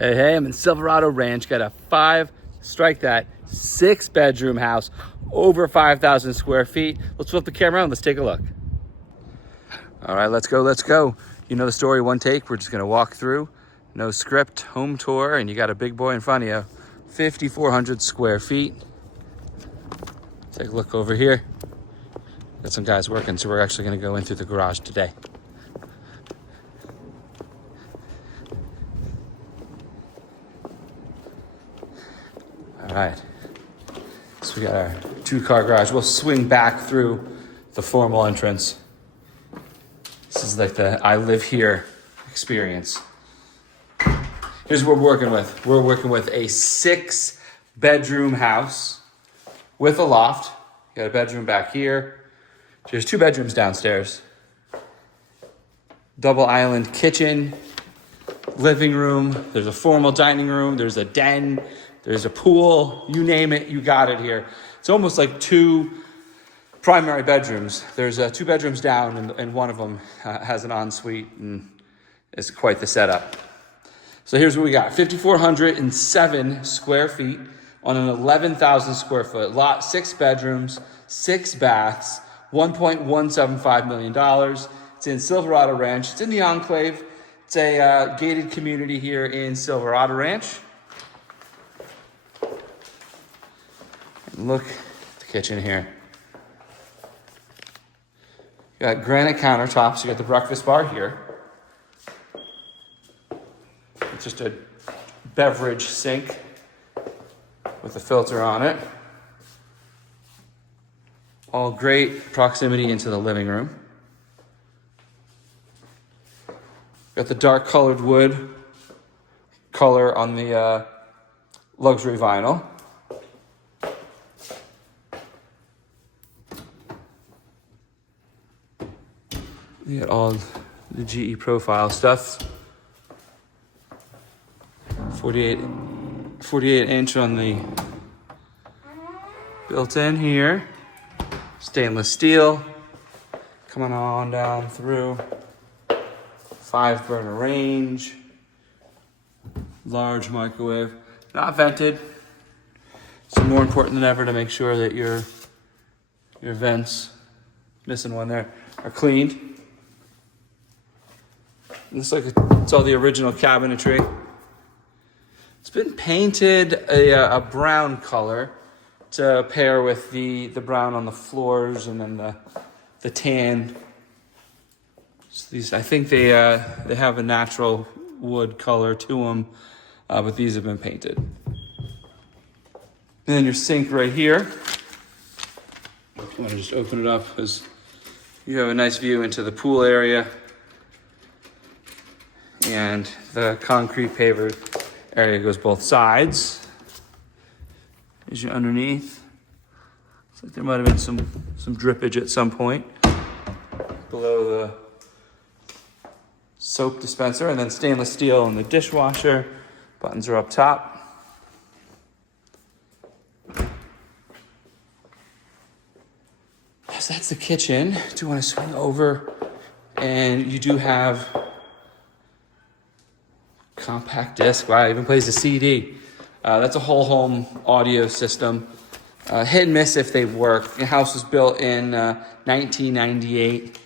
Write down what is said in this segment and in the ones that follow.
Hey, I'm in Silverado Ranch. Got a 6-bedroom house, over 5,000 square feet. Let's flip the camera and let's take a look. All right, let's go. You know the story, one take. We're just gonna walk through, no script, home tour, and you got a big boy in front of you. 5,400 square feet. Take a look over here. Got some guys working, so we're actually gonna go in through the garage today. All right, so we got our 2-car garage. We'll swing back through the formal entrance. This is like the I live here experience. Here's what we're working with. We're working with a 6-bedroom house with a loft. You got a bedroom back here. There's 2 bedrooms downstairs. Double island kitchen, living room. There's a formal dining room. There's a den. There's a pool. You name it, you got it here. It's almost like 2 primary bedrooms. There's 2 bedrooms down, and one of them has an ensuite, and it's quite the setup. So here's what we got. 5,407 square feet on an 11,000 square foot lot, 6 bedrooms, 6 baths, $1.175 million. It's in Silverado Ranch. It's in the Enclave. It's a gated community here in Silverado Ranch. And look at the kitchen here. You got granite countertops. You got the breakfast bar here. It's just a beverage sink with a filter on it. All great proximity into the living room. Got the dark colored wood color on the luxury vinyl. You got all the GE profile stuff. 48 inch on the built-in here. Stainless steel. Coming on down through. 5-burner range. Large microwave. Not vented. So more important than ever to make sure that your vents, missing one there, are cleaned. Looks like it's all the original cabinetry. It's been painted a brown color to pair with the brown on the floors, and then the tan. So these, I think they have a natural wood color to them, but these have been painted. And then your sink right here. I want to just open it up because you have a nice view into the pool area. And the concrete paver area goes both sides. As you're underneath, looks like there might have been some drippage at some point below the soap dispenser, and then stainless steel in the dishwasher. Buttons are up top. So that's the kitchen. Do you want to swing over? And you do have compact disc. Wow, it even plays a CD. That's a whole home audio system. Hit and miss if they work. The house was built in 1998.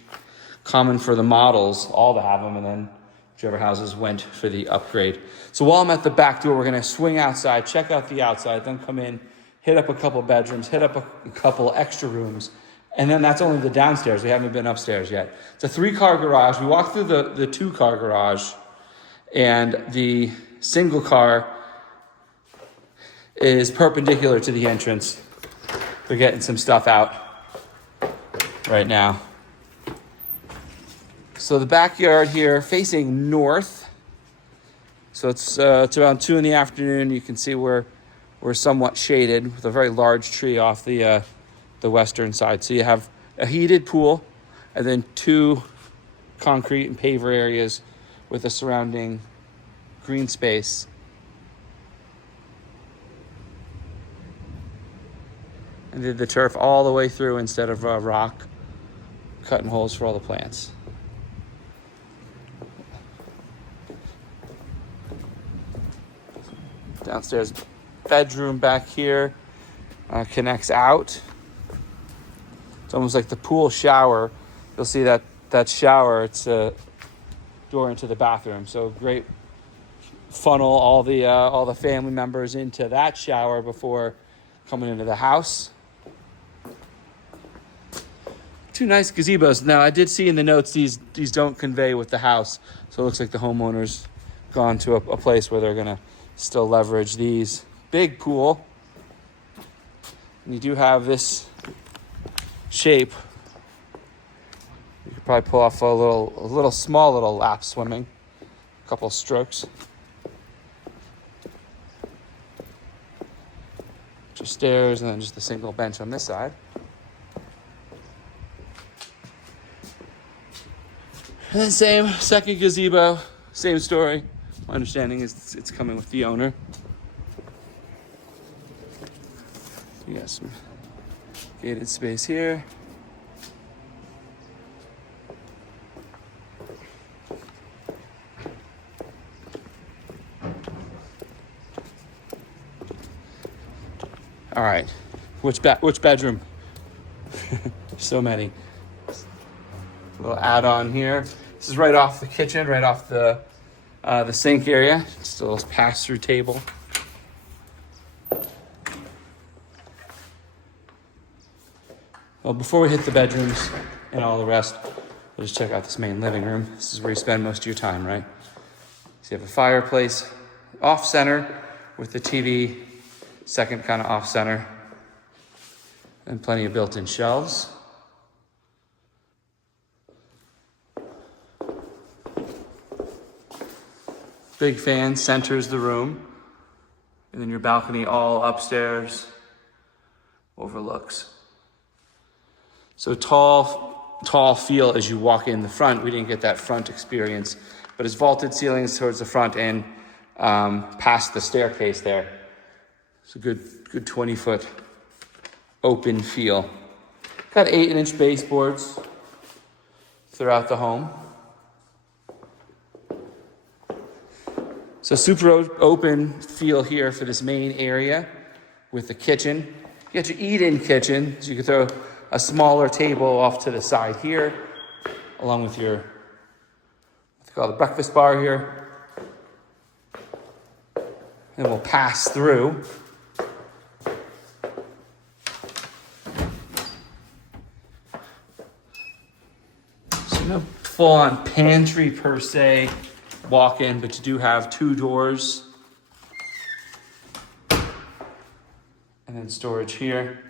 Common for the models, all to have them, and then whichever houses went for the upgrade. So while I'm at the back door, we're gonna swing outside, check out the outside, then come in, hit up a couple bedrooms, hit up a couple extra rooms, and then that's only the downstairs. We haven't been upstairs yet. It's a 3-car garage. We walked through the 2-car garage, and the single car is perpendicular to the entrance. We're getting some stuff out right now. So the backyard here facing north. So it's around 2 in the afternoon. You can see we're somewhat shaded with a very large tree off the western side. So you have a heated pool and then 2 concrete and paver areas with a surrounding green space. And did the turf all the way through instead of rock, cutting holes for all the plants. Downstairs bedroom back here connects out. It's almost like the pool shower. You'll see that shower, it's a door into the bathroom. So great funnel all the family members into that shower before coming into the house. Two nice gazebos. Now I did see in the notes these don't convey with the house. So it looks like the homeowner's gone to a place where they're gonna still leverage these. Big pool. And you do have this shape. You could probably pull off a small little lap swimming. A couple strokes. Just stairs and then just a single bench on this side. And then same, second gazebo, same story. My understanding is it's coming with the owner. You got some gated space here. All right, which bedroom? So many. A little add-on here. This is right off the kitchen, right off the sink area. Just a little pass-through table. Well, before we hit the bedrooms and all the rest, we'll just check out this main living room. This is where you spend most of your time, right? So you have a fireplace off-center with the TV, second kind of off-center, and plenty of built-in shelves. Big fan centers the room, and then your balcony all upstairs overlooks. So tall feel as you walk in the front. We didn't get that front experience, but it's vaulted ceilings towards the front and past the staircase there. It's a good 20-foot open feel. Got 8-inch baseboards throughout the home. So super open feel here for this main area with the kitchen. You got your eat-in kitchen, so you can throw a smaller table off to the side here, along with your, what they call the breakfast bar here. And we'll pass through. So no full-on pantry per se. Walk in, but you do have 2 doors. And then storage here.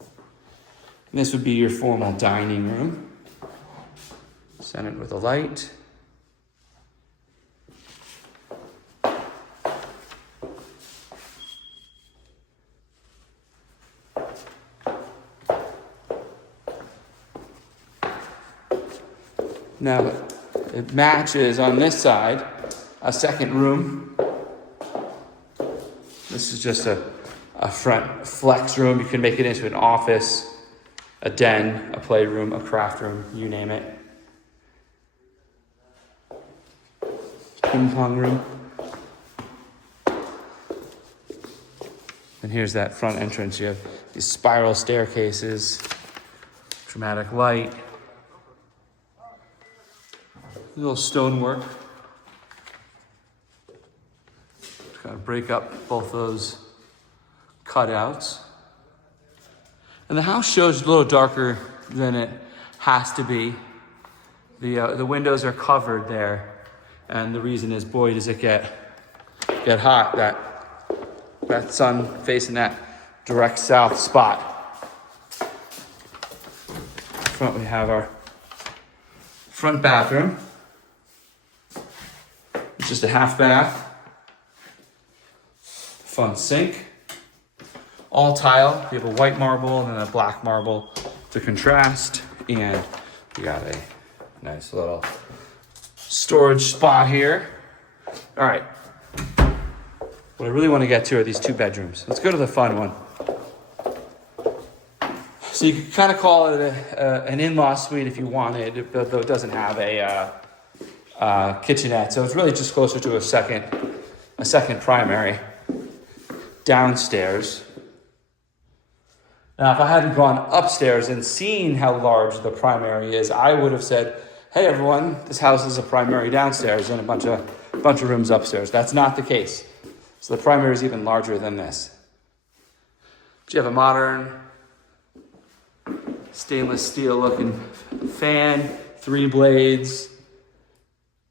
And this would be your formal dining room. Centered with a light. Now, it matches on this side a second room. This is just a front flex room. You can make it into an office, a den, a playroom, a craft room, you name it. Ping pong room. And here's that front entrance. You have these spiral staircases, dramatic light. A little stonework. Just gotta break up both those cutouts. And the house shows a little darker than it has to be. The windows are covered there, and the reason is, boy, does it get hot. That sun facing that direct south spot. In front we have our front bathroom. It's just a half bath, fun sink, all tile. You have a white marble and then a black marble to contrast, and you got a nice little storage spot here. All right, what I really want to get to are these 2 bedrooms. Let's go to the fun one. So you could kind of call it an in-law suite if you wanted, though it doesn't have a kitchenette, so it's really just closer to a second a second primary downstairs. Now, if I hadn't gone upstairs and seen how large the primary is, I would have said, hey everyone, this house is a primary downstairs and a bunch of rooms upstairs. That's not the case. So the primary is even larger than this. But you have a modern stainless steel looking fan, 3 blades.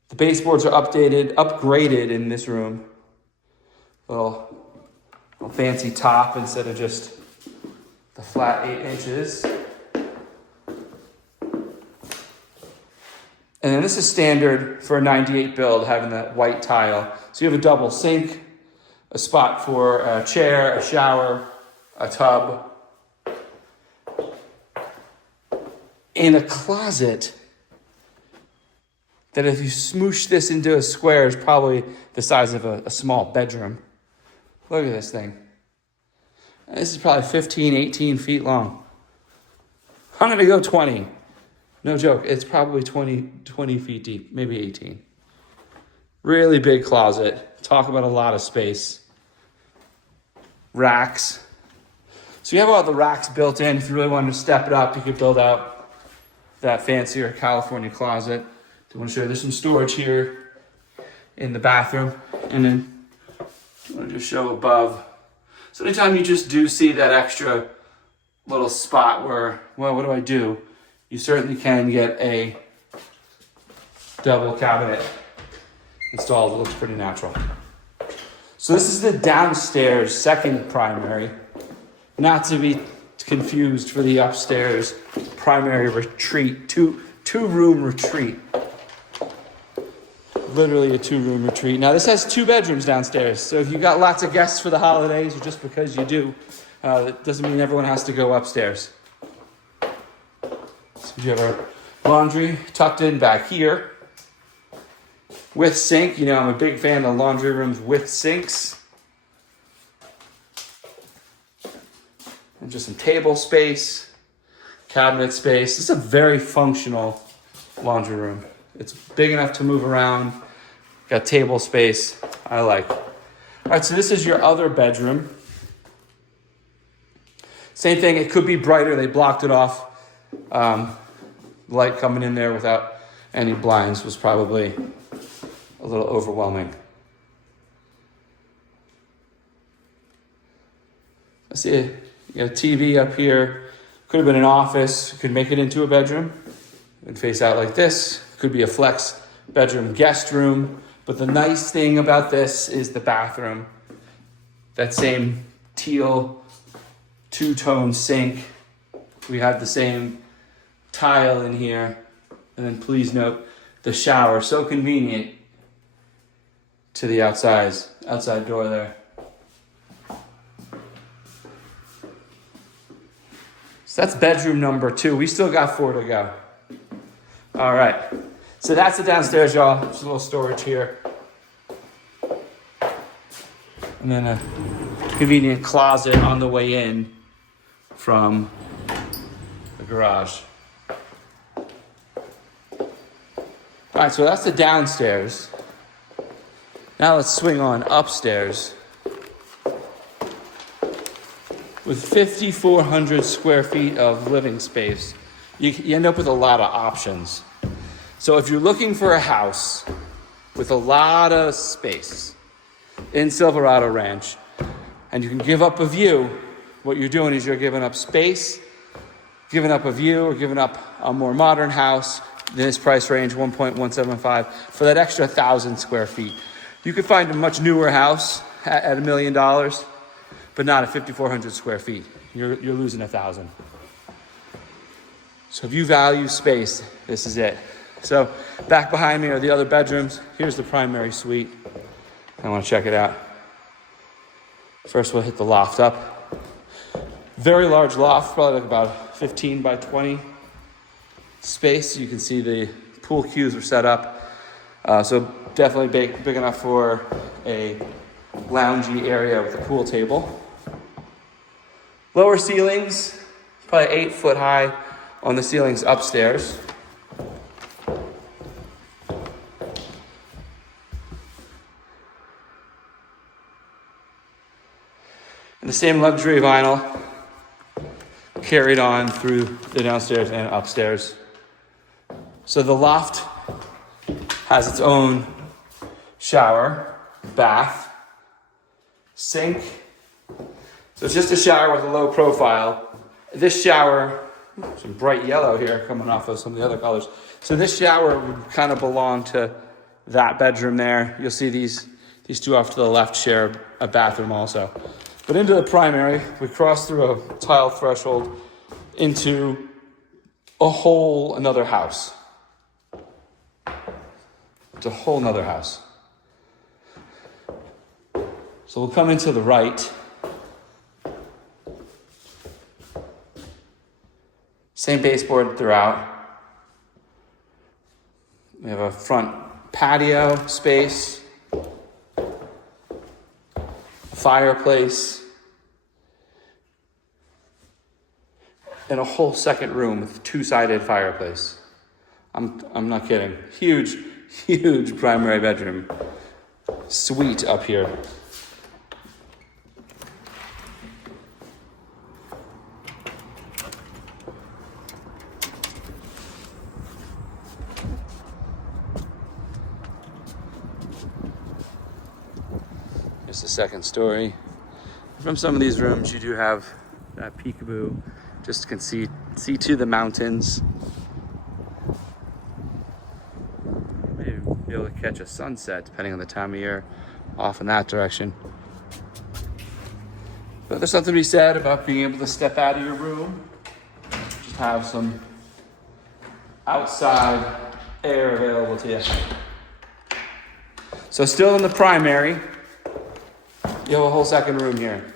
The baseboards are upgraded in this room. Little fancy top instead of just the flat 8 inches. And then this is standard for a 98 build, having that white tile. So you have a double sink, a spot for a chair, a shower, a tub, and a closet that if you smoosh this into a square is probably the size of a small bedroom. Look at this thing. And this is probably 15, 18 feet long. I'm going to go 20. No joke. It's probably 20 feet deep, maybe 18. Really big closet. Talk about a lot of space. Racks. So you have all the racks built in. If you really wanted to step it up, you could build out that fancier California closet. I want to show you there's some storage here in the bathroom. And then I want to just show above. So anytime you just do see that extra little spot where, well, what do? You certainly can get a double cabinet installed. It looks pretty natural. So this is the downstairs second primary. Not to be confused for the upstairs primary retreat, two room retreat. Literally a 2-room retreat. Now this has 2 bedrooms downstairs. So if you got lots of guests for the holidays or just because you do, it doesn't mean everyone has to go upstairs. So you have our laundry tucked in back here with sink. You know, I'm a big fan of laundry rooms with sinks. And just some table space, cabinet space. This is a very functional laundry room. It's big enough to move around. Got table space. I like. All right, so this is your other bedroom. Same thing. It could be brighter. They blocked it off. Light coming in there without any blinds was probably a little overwhelming. I see you got a TV up here. Could have been an office. Could make it into a bedroom. It would face out like this. Could be a flex bedroom guest room. But the nice thing about this is the bathroom. That same teal 2-tone sink. We have the same tile in here. And then please note the shower. So convenient to the outside door there. So that's bedroom number 2. We still got 4 to go. All right. So that's the downstairs, y'all. There's a little storage here. And then a convenient closet on the way in from the garage. All right, so that's the downstairs. Now let's swing on upstairs. With 5,400 square feet of living space, you end up with a lot of options. So if you're looking for a house with a lot of space in Silverado Ranch, and you can give up a view, what you're doing is you're giving up space, giving up a view, or giving up a more modern house in this price range, 1.175, for that extra 1,000 square feet. You could find a much newer house at $1 million, but not at 5,400 square feet. You're losing 1,000. So if you value space, this is it. So back behind me are the other bedrooms. Here's the primary suite. I want to check it out. First, we'll hit the loft up. Very large loft, probably like about 15 by 20 space. You can see the pool cues are set up. So definitely big enough for a loungy area with a pool table. Lower ceilings, probably 8 foot high on the ceilings upstairs. And the same luxury vinyl carried on through the downstairs and upstairs. So the loft has its own shower, bath, sink. So it's just a shower with a low profile. This shower, some bright yellow here coming off of some of the other colors. So this shower would kind of belong to that bedroom there. You'll see these two off to the left share a bathroom also. But into the primary, we cross through a tile threshold into a whole another house. It's a whole nother house. So we'll come into the right. Same baseboard throughout. We have a front patio space, a fireplace, and a whole second room with a two-sided fireplace. I'm not kidding. Huge primary bedroom. Suite up here. Here's the second story. From some of these rooms, you do have that peekaboo. Just can see to the mountains. Maybe be able to catch a sunset depending on the time of year off in that direction. But there's something to be said about being able to step out of your room, just have some outside air available to you. So still in the primary, you have a whole second room here.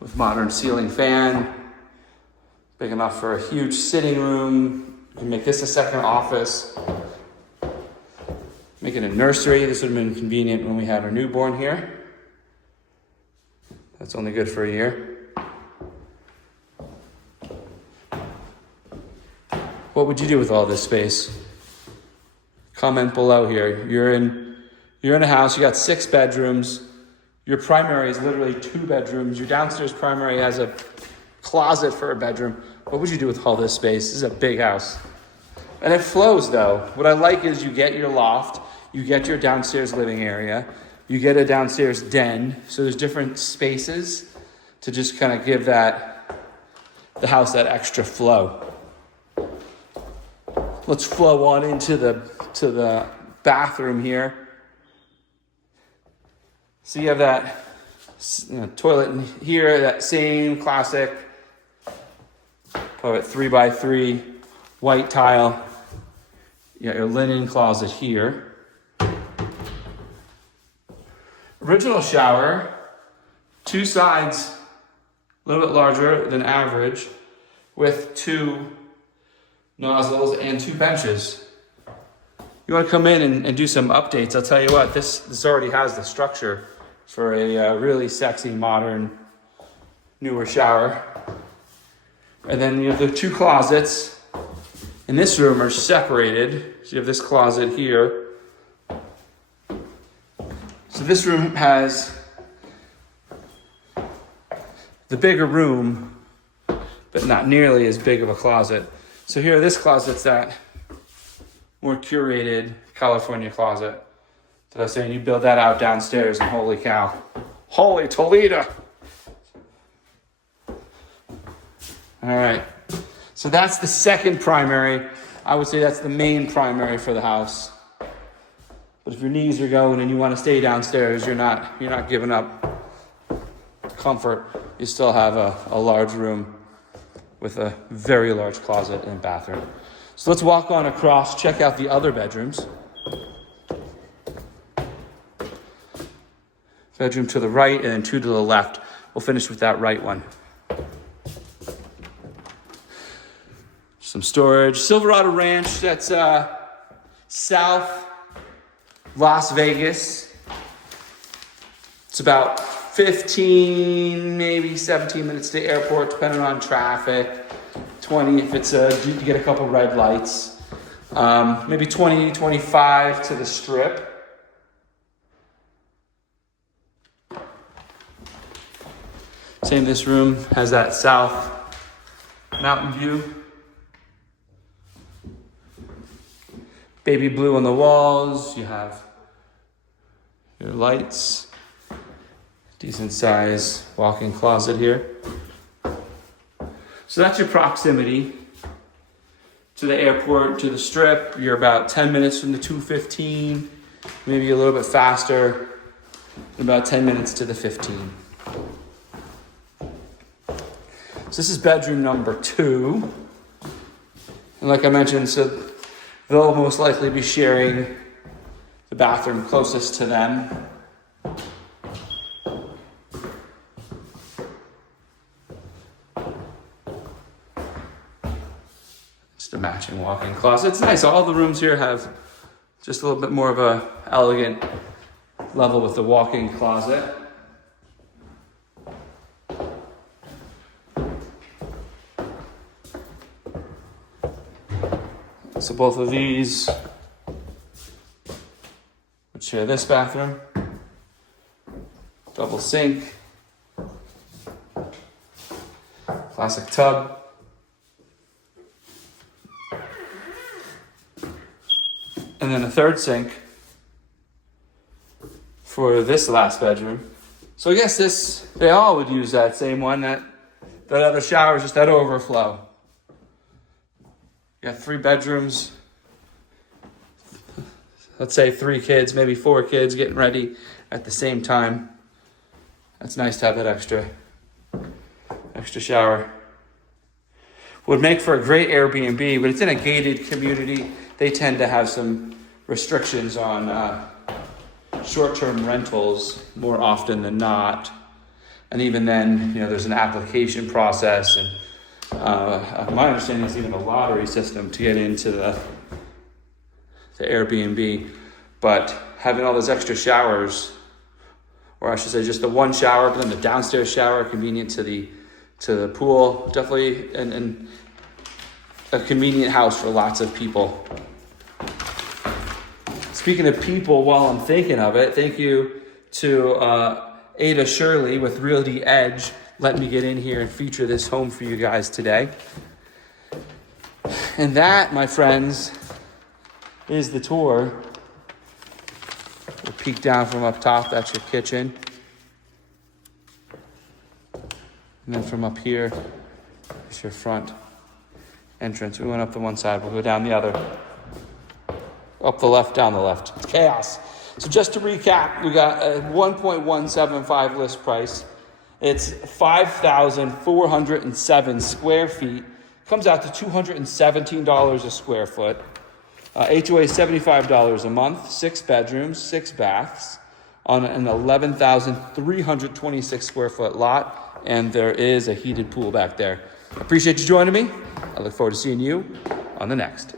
With modern ceiling fan, big enough for a huge sitting room. You can make this a second office. Make it a nursery. This would have been convenient when we had our newborn here. That's only good for a year. What would you do with all this space? Comment below here. You're in a house, you got 6 bedrooms. Your primary is literally 2 bedrooms. Your downstairs primary has a closet for a bedroom. What would you do with all this space? This is a big house. And it flows though. What I like is you get your loft, you get your downstairs living area, you get a downstairs den. So there's different spaces to just kind of give the house that extra flow. Let's flow on into the bathroom here. So you have that toilet in here, that same classic, probably 3x3 white tile. You got your linen closet here. Original shower, 2 sides, a little bit larger than average, with 2 nozzles and 2 benches. You want to come in and do some updates, I'll tell you what, this already has the structure for a really sexy, modern, newer shower. And then you have the 2 closets in this room are separated. So you have this closet here. So this room has the bigger room, but not nearly as big of a closet. So here, this closet's that more curated California closet that I was saying. You build that out downstairs, and holy cow, holy Toledo! All right, so that's the second primary. I would say that's the main primary for the house. But if your knees are going and you want to stay downstairs, you're not giving up comfort. You still have a large room with a very large closet and bathroom. So let's walk on across, check out the other bedrooms. Bedroom to the right and then 2 to the left. We'll finish with that right one. Some storage. Silverado Ranch, that's south Las Vegas. It's about 15, maybe 17 minutes to the airport, depending on traffic. 20 if it's you get a couple red lights. Maybe 20, 25 to the strip. Same, this room has that south mountain view. Baby blue on the walls. You have your lights. Decent size walk-in closet here. So that's your proximity to the airport, to the strip. You're about 10 minutes from the 215, maybe a little bit faster, about 10 minutes to the 15. So this is bedroom number 2. And like I mentioned, so they'll most likely be sharing the bathroom closest to them. Just a matching walk-in closet. It's nice. All the rooms here have just a little bit more of a elegant level with the walk-in closet. So both of these would share this bathroom. Double sink. Classic tub. And then a third sink for this last bedroom. So I guess they all would use that same one. That other shower is just that overflow. You got 3 bedrooms. Let's say 3 kids, maybe 4 kids getting ready at the same time. That's nice to have that extra shower. Would make for a great Airbnb, but it's in a gated community. They tend to have some restrictions on short-term rentals more often than not. And even then, there's an application process, and my understanding is even a lottery system to get into the Airbnb. But having all those extra showers, or I should say just the one shower, but then the downstairs shower, convenient to the pool, definitely and a convenient house for lots of people. Speaking of people, while I'm thinking of it, thank you to Ada Shirley with Realty Edge, letting me get in here and feature this home for you guys today. And that, my friends, is the tour. We'll peek down from up top. That's your kitchen. And then from up here is your front entrance. We went up the one side. We'll go down the other. Up the left, down the left. It's chaos. So just to recap, we got a 1.175 list price. It's 5,407 square feet. Comes out to $217 a square foot. HOA $75 a month. 6 bedrooms, 6 baths on an 11,326 square foot lot. And there is a heated pool back there. Appreciate you joining me. I look forward to seeing you on the next.